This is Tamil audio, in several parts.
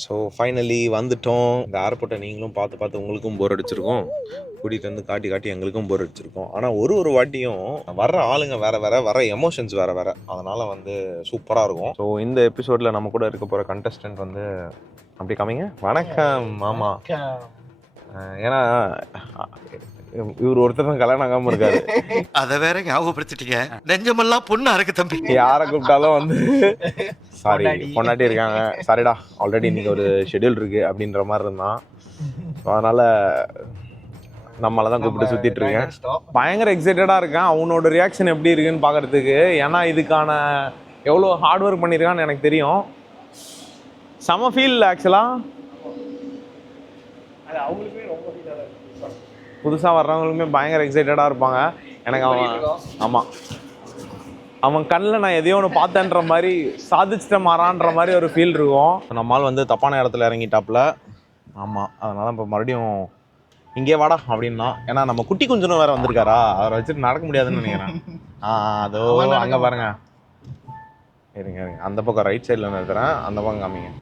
ஸோ ஃபைனலி வந்துட்டோம். இந்த ஏர்போர்ட்டை நீங்களும் பார்த்து பார்த்து உங்களுக்கும் போர் அடிச்சிருக்கும், கூட்டிகிட்டு வந்து காட்டி காட்டி எங்களுக்கும் போர் அடிச்சிருக்கும். ஆனால் ஒரு வாட்டியும் வர்ற ஆளுங்க வர எமோஷன்ஸ் வேறு, அதனால் வந்து சூப்பராக இருக்கும். ஸோ இந்த எபிசோடில் நம்ம கூட இருக்க போகிற கண்டஸ்டன்ட் வந்து அப்படி காமிங்க. வணக்கம் மாமா. ஏன்னா இவர் ஒருத்தர் தான் கல்யாணம் ஆகாம இருக்காரு. அதை வேற ஞாபகப்படுத்திட்டீங்க. நெஞ்சமெல்லாம் பொண்ணா இருக்கு தம்பி. யாரை கூப்பிட்டாலும் வந்து சாரி பொண்டாட்டி இருக்காங்க, சாரிடா ஆல்ரெடி இன்னைக்கு ஒரு ஷெட்யூல் இருக்கு அப்படின்ற மாதிரி இருந்தான். அதனால நம்மளை தான் கூப்பிட்டு சுத்திட்டு இருக்கேன். பயங்கர எக்ஸைட்டடா இருக்கேன் அவனோட ரியாக்ஷன் எப்படி இருக்குன்னு பாக்குறதுக்கு. ஏன்னா இதுக்கான எவ்வளோ ஹார்ட் ஒர்க் பண்ணியிருக்கான்னு எனக்கு தெரியும். செம ஃபீல் ஆக்சுவலா. புதுசாக வர்றவங்களுமே பயங்கர எக்ஸைட்டடாக இருப்பாங்க. எனக்கு அவன் கண்ணில் நான் எதையோ ஒன்று பார்த்தேன்ற மாதிரி, சாதிச்சிட்ட மாறான்ற மாதிரி ஒரு ஃபீல் இருக்கும். நம்மால் வந்து தப்பான இடத்துல இறங்கிட்டாப்புல. ஆமாம், அதனால் இப்போ மறுபடியும் இங்கே வாடா அப்படின்னா, ஏன்னா நம்ம குட்டி குஞ்சனும் வேறு வந்திருக்காரா, அவரை வச்சுட்டு நடக்க முடியாதுன்னு நினைக்கிறேன். அதோ அங்கே பாருங்க, இருங்க அந்த பக்கம் ரைட் சைடில் நிறுத்துறேன், அந்த பக்கம் காமிங்க.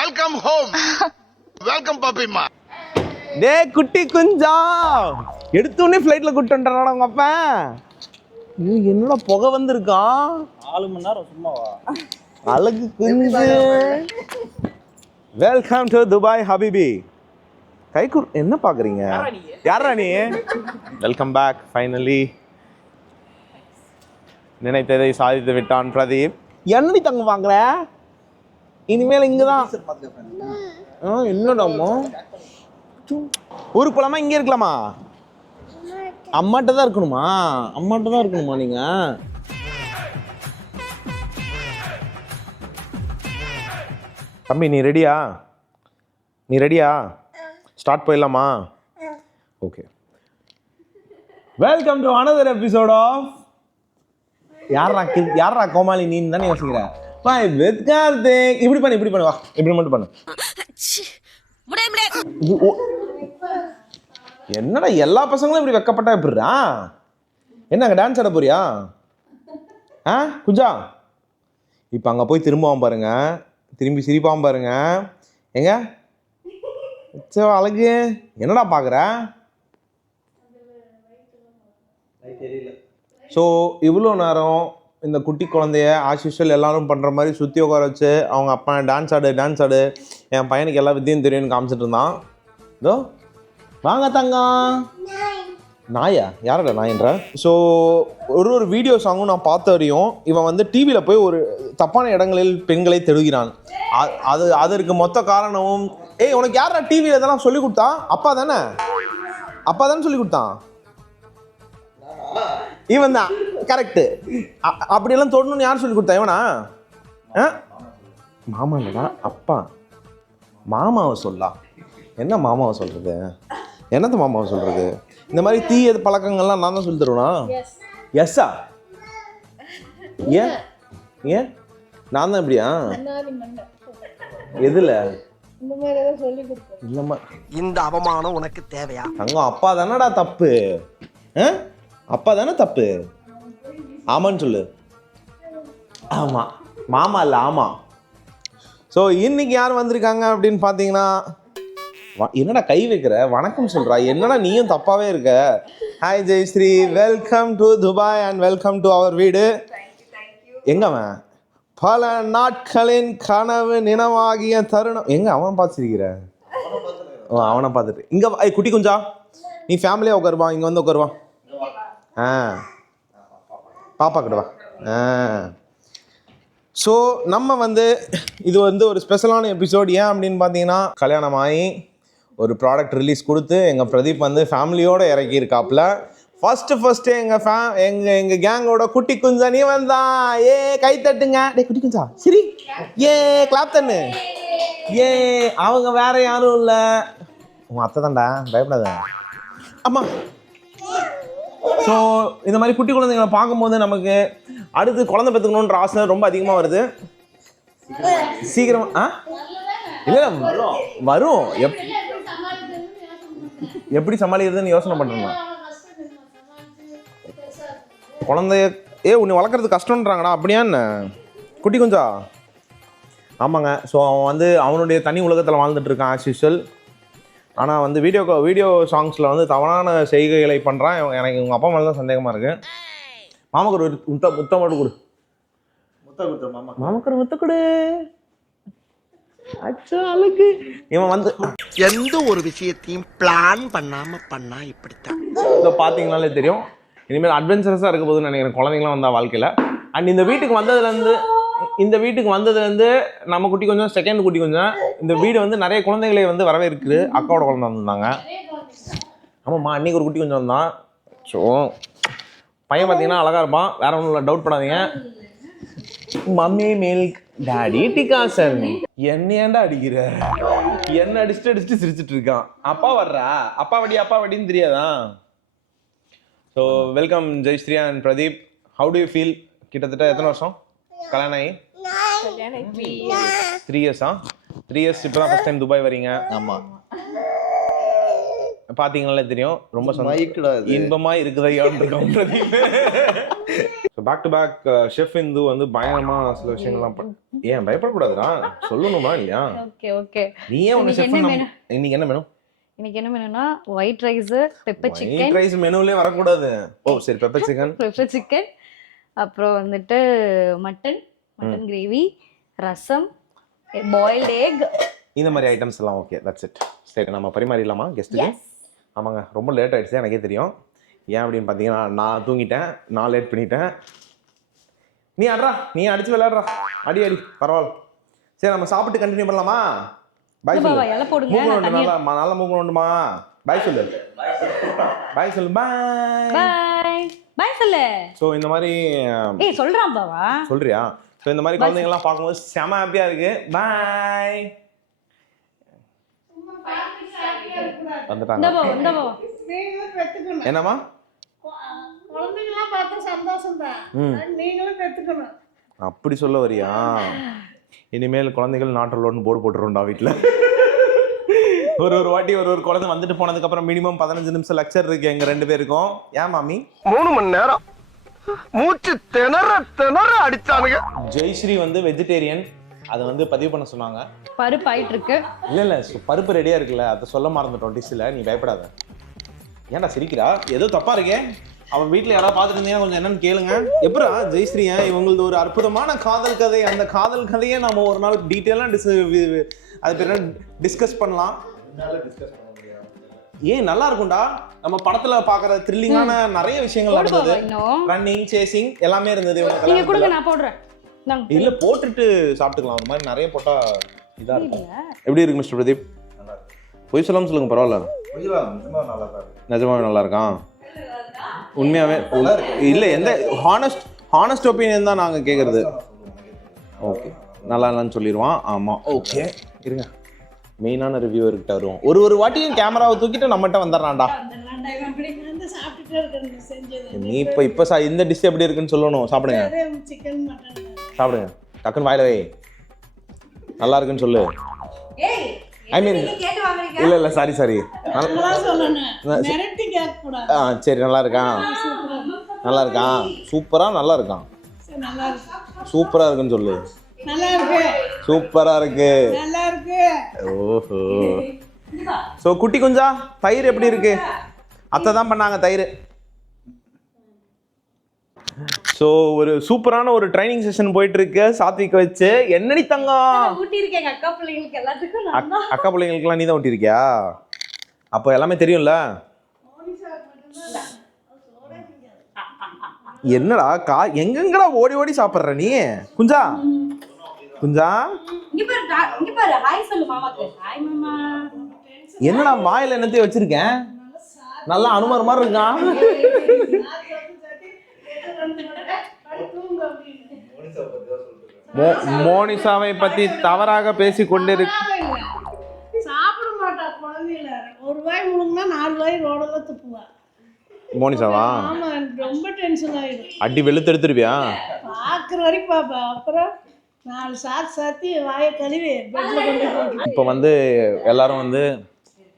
Welcome home. வெல்கம் பாப்பிமா. டே குட்டி குஞ்சா, எடுத்தோடனே ஃப்ளைட்ல கூட்டு வந்துட்டானடா உங்க அப்பா. என்னடா புகை வந்திருக்கான். 4 மணி நேரம் சும்மாவா? அழகு குஞ்சு. Welcome to Dubai habibi. கைக்கு என்ன பாக்குறீங்க? யாரா நீ? Welcome back. ஃபைனலி நினைத்ததை சாதித்து விட்டான் பிரதீப். என்னடி தங்க வாங்குற? இனிமேல் இங்கதான். என்னடாமா ஊருக்கு போலாமா, இங்கே இருக்கலாமா? அம்மாட்ட தான் இருக்கணுமா நீங்க? தம்பி நீ ரெடியா? ஸ்டார்ட் போயிடலாமா? Okay, welcome to another episode of யாரா கோமாளி நீன்னு தானே யோசிக்கிற. வித் கார்த்திக். இப்படி பண்ணு வா, இப்படி மட்டும் பண்ணு. என்னடா எல்லா பசங்களும் இப்படி வெக்கப்பட்டா எப்படிடா? என்ன டான்ஸ் ஆட போறியா? குஞ்சா இப்ப அங்க போய் திரும்பவும் பாருங்க, திரும்பி சிரிப்பாவும் பாருங்க. எங்க அழகு என்னடா பாக்குற? ஸோ இவ்வளோ நேரம் இந்த குட்டி குழந்தைய ஆஸ் யூஷுவல் எல்லாரும் பண்ணுற மாதிரி சுற்றி உட்கார வச்சு அவங்க அப்பா டான்ஸ் ஆடு, என் பையனுக்கு எல்லா வித்தியும் தெரியும்னு காமிச்சிட்டு இருந்தான். இதோ வாங்க தங்கம். நாயா? யாரோட நாயன்ற? ஸோ ஒரு வீடியோ சாங்கும் நான் பார்த்த வரையும் இவன் வந்து டிவியில் போய் ஒரு தப்பான இடங்களில் பெண்களை தெடுகிறான். அதற்கு மொத்த காரணமும் உனக்கு யாரா டிவியில் இதெல்லாம் சொல்லி கொடுத்தா? அப்பா தானே சொல்லி கொடுத்தான். இவன் தான் கரெக்டு. அப்படியெல்லாம் தொடணும்னு யார் சொல்லி கொடுத்தா? இவனா? மாமா இல்லைடா, அப்பா. மாமாவை சொல்லலாம். என்ன மாமாவை சொல்றது? என்னத்த மாமாவை சொல்றது? இந்த மாதிரி தீய பழக்கங்கள்லாம் நான் தான் சொல்லி தருவேனா? எஸ்ஸா? ஏன் நான் தான் இப்படியா? எதுல? இல்லம்மா, இந்த அவமானம் உனக்கு தேவையா? தங்கம் அப்பா தானடா தப்பு. அப்பா தானே தப்பு. ஆமான்னு சொல்லு. ஆமா மாமா இல்லை, ஆமா. ஸோ இன்னைக்கு யார் வந்திருக்காங்க அப்படின்னு பார்த்தீங்கன்னா, என்னடா கை வைக்கிற? வணக்கம் சொல்றா. என்னடா நீயும் தப்பாவே இருக்க. Hi Jayashree, welcome to Dubai and welcome to our வீடு. எங்கவன்? பல நாட்களின் கனவு நினைவாகிய தருணம். எங்க அவனை பார்த்துருக்கிற? அவனை பார்த்துட்டு இங்க குட்டி குஞ்சா நீ ஃபேமிலியா உட்காருவா, இங்க வந்து உட்காருவா. பாப்பா கிட்டவா. ஸோ நம்ம வந்து இது வந்து ஒரு ஸ்பெஷலான எபிசோட். ஏன் அப்படின்னு பார்த்தீங்கன்னா, கல்யாணம் ஆகி ஒரு ப்ராடக்ட் ரிலீஸ் கொடுத்து எங்கள் பிரதீப் வந்து ஃபேமிலியோடு இறக்கியிருக்காப்புல. ஃபஸ்ட்டு எங்கள் கேங்கோட குட்டி குஞ்சா நீ வந்தான். கை தட்டுங்க. குட்டி குஞ்சா சரி, கிளாப் தண்ணு. அவங்க வேற யாரும் இல்லை, உன் அத்தை தான்டா, பயப்படாத. அம்மா. ஸோ இந்த மாதிரி குட்டி குழந்தைங்களை பார்க்கும்போது நமக்கு அடுத்து குழந்தை பெற்றுக்கணுன்ற ஆசை ரொம்ப அதிகமாக வருது. சீக்கிரமா இல்லை வரும். எப்படி சமாளிக்கிறதுன்னு யோசனை பண்ணுறேன். குழந்தைய உன்னை வளர்க்குறது கஷ்டம்ன்றாங்கடா. அப்படியா என்ன? குட்டி குஞ்சா ஆமாங்க. ஸோ அவன் வந்து அவனுடைய தனி உலகத்தில் வாழ்ந்துட்டு இருக்கான் ஆஸ் யூஷுவல். ஆனால் வந்து வீடியோ சாங்ஸில் வந்து தவறான செய்கைகளை பண்ணுறான். எனக்கு உங்கள் அப்பா மேலே தான் சந்தேகமாக இருக்குது. மாமாக்கு ஒரு முத்தம் மட்டும் கொடு. மாமாக்கு ஒரு முத்த கொடு. அச்சோ அழகு. இவன் வந்து எந்த ஒரு விஷயத்தையும் பிளான் பண்ணாம பண்ணா இப்படித்தான். இதை பார்த்தீங்கனாலே தெரியும் இனிமேல் அட்வென்ச்சரஸாக இருக்க போதுன்னு நினைக்கிறேன் குழந்தைங்களாம் வந்தால் வாழ்க்கையில். அண்ட் இந்த வீட்டுக்கு வந்ததுலேருந்து நம்ம குட்டி கொஞ்சம் செகண்ட் குட்டி கொஞ்சம் இந்த வீடு வந்து நிறைய குழந்தைகளை வந்து வரவேற்குது. அக்காவோட குழந்தை வந்திருந்தாங்க. ஆமாம்மா அன்றைக்கி ஒரு குட்டி கொஞ்சம் வந்தான். ஸோ பையன் பார்த்தீங்கன்னா அழகாக இருப்பான். வேற ஒன்றும் இல்லை, டவுட் பண்ணாதீங்க. Mummy milk daddy decoction. என்ன ஏன்டா அடிக்கிற? என்ன அடிச்சுட்டு சிரிச்சிட்டு இருக்கான். அப்பா வர்றா, அப்பா வடின்னு தெரியாதான். So welcome Jayashree and Pradeep. How do you feel? கிட்டத்தட்ட எத்தனை வருஷம் கல்யாணம் ஆகி? 3 இயர்ஸா? 3 இயர்ஸ். இப்போ தான் ஃபர்ஸ்ட் டைம் துபாய் வரீங்க. ஆமாம், பார்த்தீங்கனாலே தெரியும் ரொம்ப இன்பமாக இருக்குதையான்னு இருக்கோம் Pradeep. So back to back chef Indhu வந்து பயங்கரமாக சில விஷயங்கள்லாம் ஏன் பயப்படக்கூடாதுடா, சொல்லணுமா இல்லையா? ஓகே. நீ ஏன் ஒன்று ஷெஃப் இன்னைக்கு என்ன மெனு? இன்னைக்கு என்ன மெனுனா white rice, pepper chicken. White rice மெனுவிலே வரக்கூடாது. ஓ சரி, பெப்பர் சிக்கன். அப்புறம் வந்துட்டு mutton gravy, rasam, boiled egg, இந்த மாதிரி ஐட்டம்ஸ் எல்லாம். Okay, that's it. சரி, நம்ம பரிமாறிடலாமா கெஸ்ட்டுக்கு? ஆமாங்க, ரொம்ப லேட் ஆகிடுச்சு எனக்கே தெரியும். ஏன் அப்படின்னு பார்த்தீங்கன்னா நான் தூங்கிட்டேன், நான் லேட் பண்ணிட்டேன். நீ அடிச்சு விளையாடுறா, அடி பரவாயில்ல. சரி, நம்ம சாப்பிட்டு கண்டினியூ பண்ணலாமா? பாய் சொல்லு. நல்லா மூக்கு நோண்டுமா. பாய் சொல்லு. பாய் சொல்லு. ஸோ இந்த மாதிரி சொல்றான் பாவா. சொல்றியா? ஸோ இந்த மாதிரி குழந்தைங்கள்லாம் பார்க்கும்போது செம ஹாப்பியாக இருக்கு. பாய். வந்துட்டாங்க. என்னம்மா? அப்படி சொல்ல வரியா? இனிமேல் குழந்தைகள் நாட்டுலோன்னு போர்டு போட்டுருண்டா வீட்டில். ஒரு வாட்டி ஒரு குழந்தை வந்துட்டு போனதுக்கு அப்புறம் மினிமம் 15 நிமிஷம் லெக்சர் இருக்கு எங்க 2 பேருக்கும். ஏன் மாமி 3 மணி நேரம் மூச்சு திணற அடிச்சானுங்க. ஜெயஸ்ரீ வந்து வெஜிடேரியன், அதை வந்து பதிவு பண்ண சொன்னாங்க. பருப்பு ஆயிட்டு இருக்கு. இல்ல பருப்பு ரெடியா இருக்குல்ல, அதை சொல்ல மறந்துட்டோம் டிஷ்ல. நீ பயப்படாத. ஏன்டா சிரிக்கிறா? ஏதோ தப்பா இருக்கே. அவன் வீட்டில் யாராவது பார்த்துட்டு இருந்தீங்கன்னா கொஞ்சம் என்னன்னு கேளுங்க. எப்படா ஜெயஸ்ரீ இவங்களது ஒரு அற்புதமான காதல் கதை. அந்த காதல் கதையை நம்ம ஒரு நாள் டீட்டெயிலாக அது பேர் டிஸ்கஸ் பண்ணலாம். ஏன் நல்லா இருக்கும்டா. நம்ம படத்துல பாக்குற த்ரில்லிங்கான நிறைய விஷயங்கள் நடந்தது. ரன்னிங், சேசிங் எல்லாமே இருந்தது. நீங்க கொடுங்க, நான் போடுறேன். இல்ல போட்டுட்டு சாப்பிட்டுக்கலாம். ஒரு மாதிரி நிறைய போட்டா இதா இருக்கும். எப்படி இருக்கு மிஸ்டர் பிரதீப்? பொய் சொல்லாம சொல்லுங்க, பரவாயில்ல. நிஜமாவே நல்லா இருக்கான். உண்மையாவே இல்ல, எந்த ஹானஸ்ட் ஒப்பீனியன் தான் நாங்க கேக்குறது. ஓகே, நல்லா இல்லைன்னு சொல்லிடுவான். ஆமா, ஓகே இருங்க. மெயினான ரிவ்யூவர்கிட்ட வருவோம். ஒரு வாட்டியும் கேமராவை தூக்கிட்டு நம்மகிட்ட வந்துடுறான்டா. நீ இப்போ இந்த டிஷ் எப்படி இருக்குன்னு சொல்லணும். சாப்பிடுங்க டக்குன்னு வாயில வை. நல்லா இருக்குன்னு சொல்லு. ஐ மீன் இல்ல சாரி சரி, நல்லா இருக்கான். சூப்பரா இருக்குன்னு சொல்லு. சூப்பரா இருக்கு. ஓஹோ. சோ குட்டி குஞ்சா, தயிர் எப்படி இருக்கு? அத்தை தான் பண்ணாங்க தயிர். ஸோ ஒரு சூப்பரான ஒரு ட்ரைனிங் செஷன் போயிட்டு இருக்கு சாத்விக் வச்சு. என்னடி தங்கம் ஊட்டியிருக்கேன் அக்கா பிள்ளைங்களுக்கு எல்லாத்துக்கும். அக்கா பிள்ளைங்களுக்குலாம் நீ தான் ஊட்டியிருக்கியா? அப்போ எல்லாமே தெரியும்ல. என்னடா எங்கெங்கடா ஓடி சாப்பிட்ற நீ? குஞ்சா என்னடா வாயில என்னத்தையும் வச்சிருக்கேன்? நல்லா அனுமார் மாதிரி இருக்கான். மோனிசாவை பத்தி தவறாக பேசி கொண்டிருக்கு. சாப்பிட மாட்டா குழந்தையில. ஒரு வாய் முழுங்கினா 4 வாய் ரோடல துப்புவா. மோனிசாவா? ஆமா, ரொம்ப டென்ஷன் ஆயிடும். அடி வெளுத்து எடுத்துருவியா? பாக்குற வரைக்கும் பாப்பா. அப்புறம் 4 சாத்தி வாயை கழுவி பெட்ல கொண்டு போட்டு. இப்போ வந்து எல்லாரும் வந்து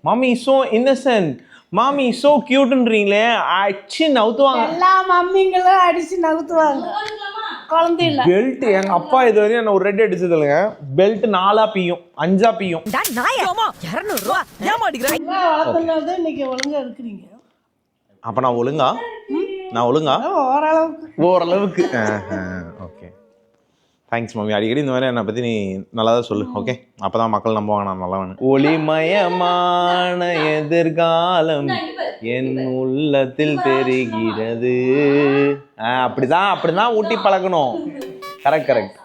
மாமி சோ இன்னசென்ட், மாமி சோ கியூட்ன்றீங்களே, அடிச்சு நவுத்துவாங்க. எல்லா மம்மிங்களும் அடிச்சு நவுத்துவாங்க. குழந்தை இல்ல. பெல்ட் எங்க அப்பா இது வரையும் என்ன ஒரு ரெட் அடிச்சது இல்லைங்க. பெல்ட் 4 பீயும் 5 பீயும். வளர்த்துனது இன்னைக்கு ஒழுங்கா இருக்கிறீங்க. அப்ப நான் ஒழுங்கா ஓரளவுக்கு ஓகே. Thanks mummy. அடிக்கடி இந்த மாதிரி என்னை பற்றி நீ நல்லா தான் சொல்லு. ஓகே, அப்போ தான் மக்கள் நம்புவாங்க நான் நல்லா வேணும். ஒளிமயமான எதிர்காலம் என் உள்ளத்தில் தெரிகிறது. அப்படிதான் ஊட்டி பழக்கணும். கரெக்ட்.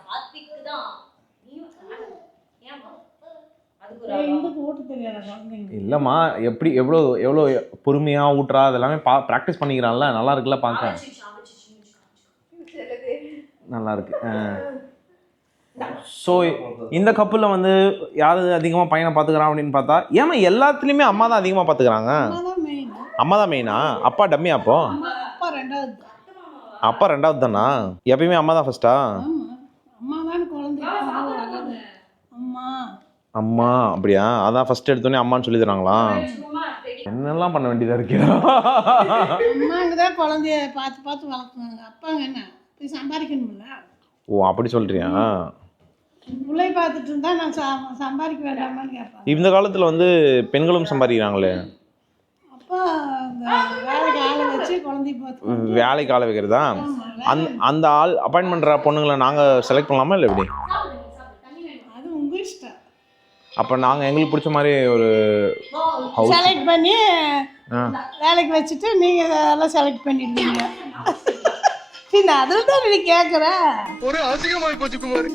இல்லைம்மா, எவ்வளோ பொறுமையாக ஊட்டுறா அதெல்லாமே ப்ராக்டிஸ் பண்ணிக்கிறான்ல. நல்லா இருக்குல்ல பார்க்க. நல்லா இருக்கு. ஸோ இந்த கப்பலில் வந்து யார் அதிகமாக பையனை பார்த்துக்கிறான் அப்படின்னு பார்த்தா, ஏமா எல்லாத்துலேயுமே அம்மா தான் அதிகமாக பார்த்துக்கிறாங்க. அம்மா தான் மெயினா? அப்பா டம்மியா? அப்பா ரெண்டாவது தானா? எப்பயுமே அம்மா தான் ஃபர்ஸ்டா? அம்மா அப்படியா? அதான் ஃபர்ஸ்ட் எடுத்தோடனே அம்மான்னு சொல்லி தராங்களா? என்னெல்லாம் பண்ண வேண்டியதாக இருக்கா? அம்மாங்கதான் குழந்தைய பார்த்து வளர்க்குவாங்க. அப்பாங்க என்ன போய் சம்பாதிக்கணும்ல. ஓ, அப்படி சொல்றியா? பிள்ளை பார்த்துட்டு இருந்தா நான் சம்பாதிக்க வேண்டாமான்னு கேட்பாங்க. இந்த காலத்தில் வந்து பெண்களும் சம்பாதிக்கிறாங்களே. அப்போ வேலைக்கு ஆளை வச்சு குழந்தைய பார்த்து வேலைக்கு ஆளை வைக்கிறதா? அந்த ஆள் அப்பாயின்ட் பண்ணுற பொண்ணுங்களை நாங்கள் செலக்ட் பண்ணலாமா இல்லை எப்படி? அது உங்கள் இஷ்டம். அப்போ நாங்கள் எங்களுக்கு பிடிச்ச மாதிரி ஒரு செலக்ட் பண்ணி வேலைக்கு வச்சுட்டு நீங்கள் அதெல்லாம் செலக்ட் பண்ணிடுவீங்க. பின்ன அதில் தான் நீ கேட்குற. ஒரு அசிங்கமாய் போச்சு குமார்.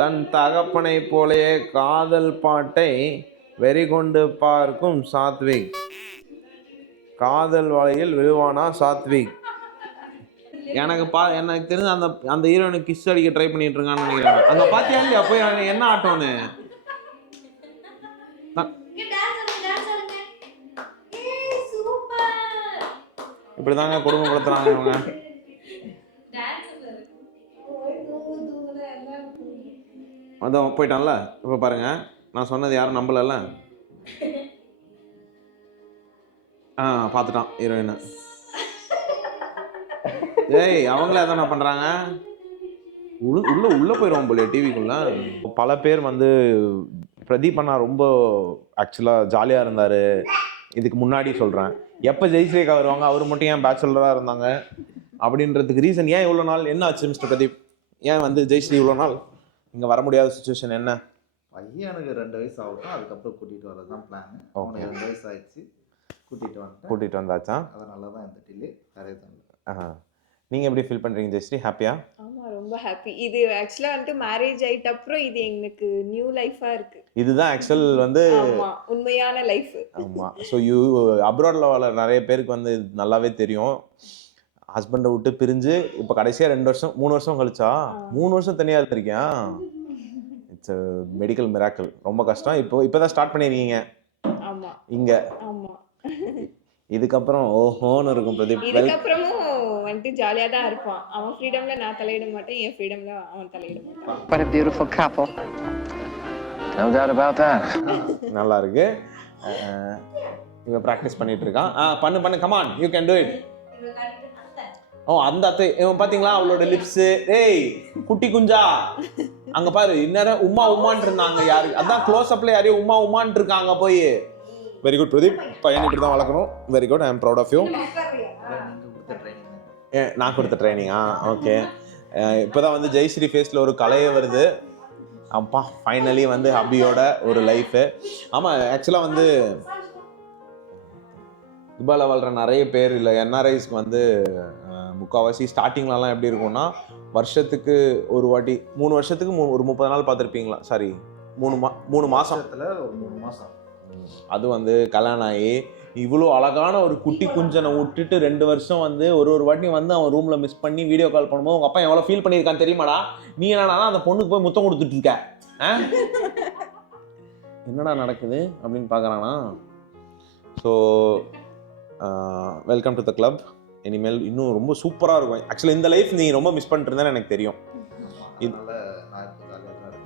தன் தகப்பனை போலே காதல் பாட்டை வெறி கொண்டு பார்க்கும் சாத்விக். காதல் வலையில் விழுவானா சாத்விக்? எனக்கு தெரிஞ்சு அந்த ஹீரோனுக்கு கிஸ் அடிக்க ட்ரை பண்ணிட்டு இருக்கான்னு நினைக்கிறேன். அங்க பாத்தியா இல்லையா போய் என்ன ஆட்டோன்னு? இப்படிதாங்க குடும்பப்படுத்துறாங்க இவங்க. அதான் போயிட்டான்ல. இப்போ பாருங்க, நான் சொன்னது யாரும் நம்பலல்ல. பார்த்துட்டான் ஹீரோயினை. ஏய், அவங்களே அதான் என்ன பண்ணுறாங்க, உள்ள போயிடுவோம் போல டிவிக்குள்ள. பல பேர் வந்து பிரதீப் அண்ணா ரொம்ப ஆக்சுவலாக ஜாலியாக இருந்தார். இதுக்கு முன்னாடி சொல்கிறேன், எப்போ ஜெய்ஸ்ரேகா வருவாங்க, அவர் மட்டும் ஏன் பேச்சுலராக இருந்தாங்க அப்படின்றதுக்கு ரீசன் ஏன் இவ்வளோ நாள் என்ன ஆச்சு மிஸ்டர் பிரதீப்? ஏன் வந்து ஜெய்ஸ்ரீ இவ்வளோ நாள் இங்கே வர முடியாத சுச்சுவேஷன் என்ன? பையனுக்கு 2 வயசு ஆகட்டும், அதுக்கப்புறம் கூட்டிகிட்டு வரது தான் பிளான். அவனுக்கு 2 வயசு ஆயிடுச்சு, கூட்டிகிட்டு வந்தாச்சா? அதனால தான் இந்த டிலே. நீங்கள் எப்படி ஃபீல் பண்ணுறீங்க ஜெயஸ்ரீ? ஹாப்பியா? ஆமாம், ரொம்ப ஹாப்பி. இது ஆக்சுவலாக வந்துட்டு மேரேஜ் ஆகிட்ட அப்புறம் இது எங்களுக்கு நியூ லைஃபாக இருக்குது. இதுதான் ஆக்சுவல் வந்து உண்மையான லைஃப். ஆமாம். ஸோ அப்ராடில் வர நிறைய பேருக்கு வந்து நல்லாவே தெரியும். ஹஸ்பண்டை விட்டு பிரிஞ்சு இப்போ கடைசியாக 2 வருஷம் 3 வருஷம் கழிச்சா 3 வருஷம் தனியாக இருந்திருக்கேன். It's medical miracle. ரொம்ப கஷ்டம். இப்போதான் ஸ்டார்ட் பண்ணியிருக்கீங்க இங்கே. இதுக்கப்புறம் ஓஹோன்னு இருக்கும் பிரதீப். இதுக்கப்புறமும் வந்துட்டு ஜாலியாக தான் இருப்பான். அவன் ஃப்ரீடம்ல நான் தலையிட மாட்டேன், என் ஃப்ரீடம்ல அவன் தலையிட மாட்டான். What a beautiful couple. No doubt about that. நல்லா இருக்கு. இவன் ப்ராக்டிஸ் பண்ணிட்டு இருக்கான். பண்ணு come on, you can do it. அந்த அத்தை இவன் பாத்தீங்களா, அவளோட லிப்ஸ். ஏய் குட்டி குஞ்சா, அங்க பாரு, இந்நேரம் உமான்னு இருந்தாங்க. யாரு அதான் க்ளோஸ் அப்ல யாரையும் உமான்னு இருக்காங்க போய். வெரி குட் பிரதீப், பையன் இப்படி தான் வளர்க்கணும். Very good, I am proud of you. நான் கொடுத்த ட்ரைனிங்கா? ஓகே. இப்போதான் வந்து ஜெயஸ்ரீ ஃபேஸில் ஒரு கலையே வருது. அப்பா ஃபைனலி வந்து ஹபியோட ஒரு லைஃபு. ஆமாம், ஆக்சுவலாக வந்து துபாயில் வாழ்கிற நிறைய பேர் இல்லை என்ஆர்ஐஸ்க்கு வந்து முக்கால்வாசி ஸ்டார்டிங்லலாம் எப்படி இருக்கும்னா வருஷத்துக்கு ஒரு வாட்டி 3 வருஷத்துக்கு ஒரு 30 நாள் பார்த்துருப்பீங்களா, சாரி 3 மாதம், ஒரு 3 மாதம். அது வந்து கல்யாணம் ஆகி இவ்வளோ அழகான ஒரு குட்டி குஞ்சனை விட்டுட்டு 2 வருஷம் வந்து ஒரு வாட்டி வந்து அவன் ரூமில் மிஸ் பண்ணி வீடியோ கால் பண்ணும்போது உங்கள் அப்பா எவ்வளோ ஃபீல் பண்ணியிருக்கான்னு தெரியுமாடா? நீ என்னடா அந்த பொண்ணுக்கு போய் முத்தம் கொடுத்துட்டு இருக்க, என்னடா நடக்குது அப்படின்னு பார்க்குறானா. So welcome to the club. இனிமேல் இன்னும் ரொம்ப சூப்பராக இருக்கும். ஆக்சுவலி இந்த லைஃப் நீ ரொம்ப மிஸ் பண்ணிட்டு இருந்தேன்னு எனக்கு தெரியும்.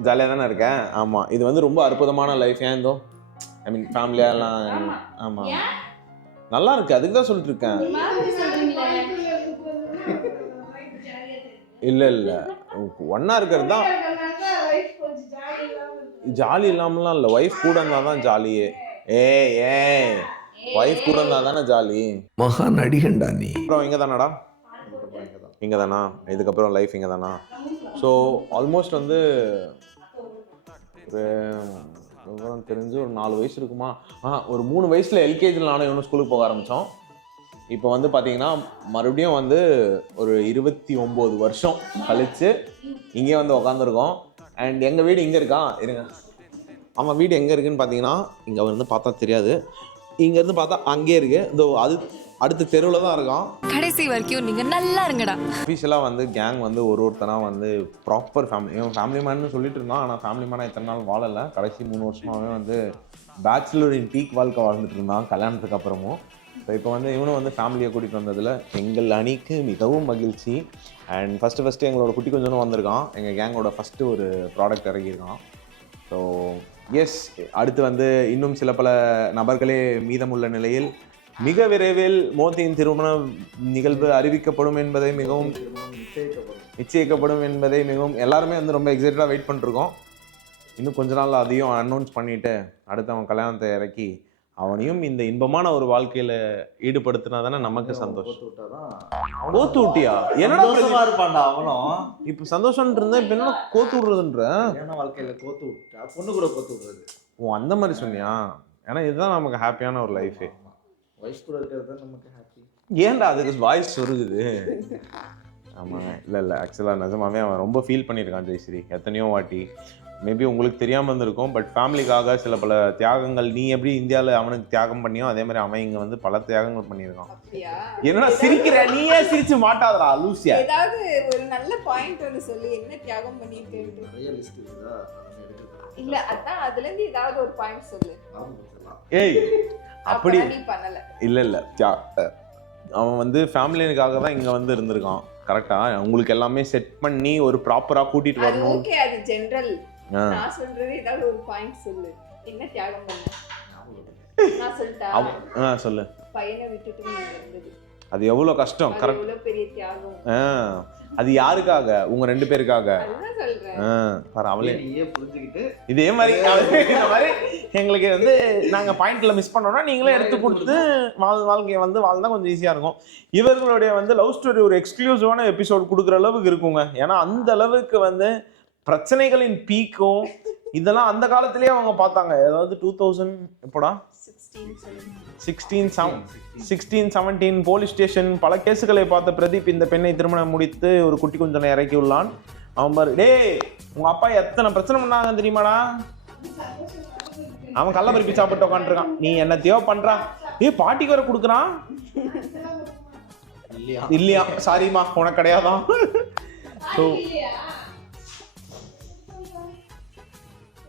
ஜாலியாக தானே இருக்கேன். ஆமாம், இது வந்து ரொம்ப அற்புதமான லைஃப். ஏன் இதோ ஐ மீன் ஃபேமிலியாலாம். ஆமாம், நல்லா இருக்கு, அதுக்கு தான் சொல்லிட்டு இருக்கேன். இல்லை ஒன்றா இருக்கிறது தான் ஜாலி. இல்லாமலாம் இல்லை, ஒய்ஃப் கூட இருந்தால் தான் ஜாலியே. ஒய்ஃப் கூட இருந்தால் தானே ஜாலி. மகா நடிகண்டா நீ. அப்புறம் இங்கே தானடா, இங்கே தானா, இதுக்கப்புறம் லைஃப் இங்கே தானா. ஸோ ஆல்மோஸ்ட் வந்து ஒரு விவரம் தெரிஞ்சு ஒரு 4 வயசு இருக்குமா, ஒரு 3 வயசில் எல்கேஜியில் நானும் இவனும் ஸ்கூலுக்கு போக ஆரம்பித்தோம். இப்போ வந்து பார்த்தீங்கன்னா மறுபடியும் வந்து ஒரு 29 வருஷம் கழித்து இங்கே வந்து உக்காந்துருக்கோம். அண்ட் எங்கள் வீடு இங்கே இருக்கான், இருங்க. அவன் வீடு எங்கே இருக்குதுன்னு பார்த்தீங்கன்னா இங்கே வந்து பார்த்தா தெரியாது, இங்கேருந்து பார்த்தா அங்கே இருக்குது. இதோ அது அடுத்த தெருவில் தான் இருக்கான். கடைசி வரைக்கும் நீங்கள் நல்லா இருங்கடா. அஃபீஷியலாக வந்து கேங் வந்து ஒருத்தனாக வந்து ப்ராப்பர் ஃபேமிலி, இவன் ஃபேமிலி மேன்னு சொல்லிட்டு இருந்தான். ஆனால் ஃபேமிலி மேனாக இத்தனை நாள் வாழலை. கடைசி 3 வருஷமாகவே வந்து பேச்சுலரின் பீக் வாழ்க்கை வாழ்ந்துட்டு இருந்தான் கல்யாணத்துக்கு அப்புறமும். ஸோ இப்போ வந்து இவனும் வந்து ஃபேமிலியை கூட்டிகிட்டு வந்ததில் எங்கள் அணிக்கு மிகவும் மகிழ்ச்சி. அண்ட் ஃபஸ்ட்டு எங்களோட குட்டி கொஞ்சம் வந்திருக்கான். எங்கள் கேங்கோட ஃபஸ்ட்டு ஒரு ப்ராடக்ட் இறங்கியிருக்கான். ஸோ எஸ், அடுத்து வந்து இன்னும் சில பல நபர்களே மீதமுள்ள நிலையில் மிக விரைவில் மோதியின் திருமண நிகழ்வு அறிவிக்கப்படும் என்பதை மிகவும் நிச்சயிக்கப்படும் என்பதை மிகவும் எல்லாருமே வந்து ரொம்ப எக்ஸைட்டடாக வெயிட் பண்ணிருக்கோம். இன்னும் கொஞ்ச நாள் அதையும் அனௌன்ஸ் பண்ணிவிட்டு அடுத்து அவன் கல்யாணத்தை இறக்கி அவனையும் இந்த இன்பமான ஒரு வாழ்க்கையில் ஈடுபடுத்தினா தானே நமக்கு சந்தோஷம். கோத்து விட்டியா? என்னடா இருப்பான்டா அவனும். இப்போ சந்தோஷம் இருந்தா இப்போ என்ன கோத்து விடுறதுன்ற வாழ்க்கையில் கோத்து விட்டா பொண்ணு கூட கோத்து விடுறது. ஓ, அந்த மாதிரி சொன்னியா? ஏன்னா இதுதான் நமக்கு ஹாப்பியான ஒரு லைஃபே. வயசு கூட இருக்கிறது தான் நமக்கு ஹாப்பி. ஏன்டா அதுக்கு வாய்ஸ் சொருகுது? ஆமாங்க, இல்லை ஆக்சுவலாக நிஜமாவே அவன் ரொம்ப ஃபீல் பண்ணியிருக்கான் ஜெயஸ்ரீ, எத்தனையோ வாட்டி. மேபி உங்களுக்கு தெரியாமல் இருந்திருக்கும், பட் ஃபேமிலிக்காக சில பல தியாகங்கள், நீ எப்படி இந்தியாவில் அவனுக்கு தியாகம் பண்ணியோ அதே மாதிரி அவன் இங்கே வந்து பல தியாகங்கள் பண்ணியிருக்கான். என்னடா சிரிக்கிற? நீயே சிரிச்சு மாட்டாதடா லூசியா. ஏதாவது ஒரு நல்ல பாயிண்ட் வந்து சொல்லி என்ன தியாகம் பண்ணிருக்கேன். நிறைய லிஸ்ட் இருக்குதா? இல்ல அதான் அதுல இருந்து ஏதாவது ஒரு பாயிண்ட் சொல்லு. ஏய் அப்படி பண்ணல. இல்லை அவன் வந்து ஃபேமிலிக்காக தான் இங்கே வந்து இருந்திருக்கான். கரெக்டா? உங்களுக்கு எல்லாமே செட் பண்ணி ஒரு ப்ராப்பராக கூட்டிட்டு வரணும். ஓகே, அது ஜெனரல். நான் சொல்றது ஏதாவது ஒரு பாயிண்ட் சொல்லு. என்ன தியாகம் பண்ண? நான் சொல்லிட்டா? சொல்லு. பையனை விட்டுட்டு நீங்க இருந்தது அது எவ்வளவு கஷ்டம். கரெக்ட். எவ்வளவு பெரிய தியாகம். அது யாருக்காக? உங்க 2 பேருக்காக. அதுதான் சொல்றேன். அவளே நீயே புரிஞ்சுக்கிட்டு இதே மாதிரி இந்த மாதிரி எங்களுக்கு வந்து நாங்க பாயிண்ட்ல மிஸ் பண்ணோம்னா நீங்களே எடுத்து கொடுத்து வாழ்க்கையை வந்து வாழ்ந்தா கொஞ்சம் ஈஸியா இருக்கும். இவர்களுடைய வந்து லவ் ஸ்டோரி ஒரு எக்ஸ்க்ளூசிவான எபிசோட் கொடுக்குற அளவுக்கு இருக்குங்க. ஏன்னா அந்த அளவுக்கு வந்து பிரச்சனைகளின் பீக்கும் இதெல்லாம் அந்த காலத்திலேயே அவங்க பார்த்தாங்க. ஏதாவது 2000 எப்படா 16-17 போலீஸ் ஸ்டேஷன் பல கேஸுகளை பார்த்த பிரதீப் இந்த பெண்ணை திருமணம் முடித்து ஒரு குட்டி கொஞ்சம் இறக்கி உள்ளான். அவன் பாரு, டேய் உங்க அப்பா எத்தனை பிரச்சனை பண்ணாங்க தெரியுமாடா? அவன் கள்ள பருப்பி சாப்பிட்டு உட்காந்துருக்கான். நீ என்னத்தையோ பண்றான். பாட்டிக்கு வர கொடுக்குறான். இல்லையா? சாரிம்மா, உனக்கு கிடையாதான். ஸோ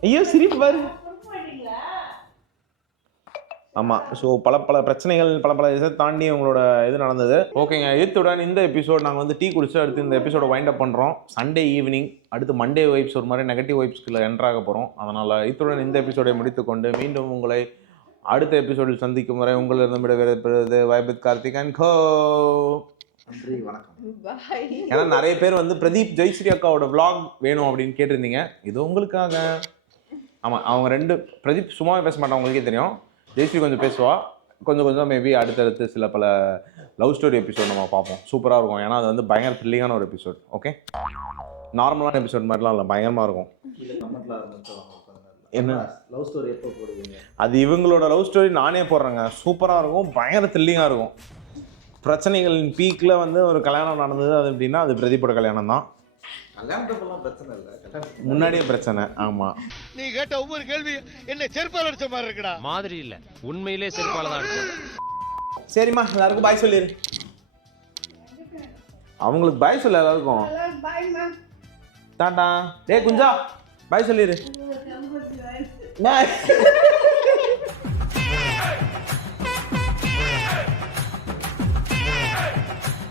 ஐயோ சிரிப்பு பாரு. ஆமாம், ஸோ பல பிரச்சனைகள் பல இதை தாண்டி உங்களோட இது நடந்தது. ஓகேங்க, இத்துடன் இந்த எபிசோட் நாங்கள் வந்து டீ குடிச்சு அடுத்து இந்த எபிசோட வைண்ட் அப் பண்ணுறோம். சண்டே ஈவினிங் அடுத்து மண்டே வைப்ஸ் ஒரு மாதிரி நெகட்டிவ் வைப்ஸ்க்குள்ள என்ட்ராக போகிறோம். அதனால் இத்துடன் இந்த எபிசோடை முடித்துக்கொண்டு மீண்டும் உங்களை அடுத்த எபிசோடில் சந்திக்கும் வரை உங்களிடம் விடைபெறுவது வைபத் கார்த்திக் அண்ட் கோ. நன்றி, வணக்கம். ஏன்னா நிறைய பேர் வந்து பிரதீப் ஜெயஸ்ரீ அக்காவோட vlog வேணும் அப்படின்னு கேட்டிருந்தீங்க. இது உங்களுக்காக. ஆமாம், அவங்க 2 பிரதீப் சும்மாவே பேச மாட்டாங்க, உங்களுக்கே தெரியும். ஜெயஸ்ரீ கொஞ்சம் பேசுவா, கொஞ்சம் மேபி அடுத்தடுத்து சில பல லவ் ஸ்டோரி எபிசோட் நம்ம பார்ப்போம். சூப்பராக இருக்கும். ஏன்னா அது வந்து பயங்கர த்ரில்லிங்கான ஒரு எபிசோட். ஓகே, நார்மலான எபிசோட் மாதிரிலாம் இல்லை, பயங்கரமாக இருக்கும். என்ன லவ் ஸ்டோரி எப்போ போடுவீங்க? அது இவங்களோட லவ் ஸ்டோரி நானே போடுறேங்க. சூப்பராக இருக்கும், பயங்கர த்ரில்லிங்காக இருக்கும். பிரச்சனைகளின் பீக்கில் வந்து ஒரு கல்யாணம் நடந்தது அது எப்படின்னா அது பிரதீப்போட கல்யாணம் தான். கல்யாணத்துக்குலாம் பிரச்சனை இல்லை, கல்யாணத்துக்கு முன்னாடியே பிரச்சனை. ஆமாம், நீ கேட்ட ஒவ்வொரு கேள்வி என்ன செருப்பால் அடிச்ச மாதிரி இருக்குடா. மாதிரி இல்ல, உண்மையிலே செருப்பால தான் அடிச்சது. சரிம்மா எல்லாருக்கும் பாய் சொல்லிடு. அவங்களுக்கு பாய் சொல்ல எல்லாருக்கும். பாய்மா. டாடா. டேய் குஞ்சா பாய் சொல்லிடு. பாய்.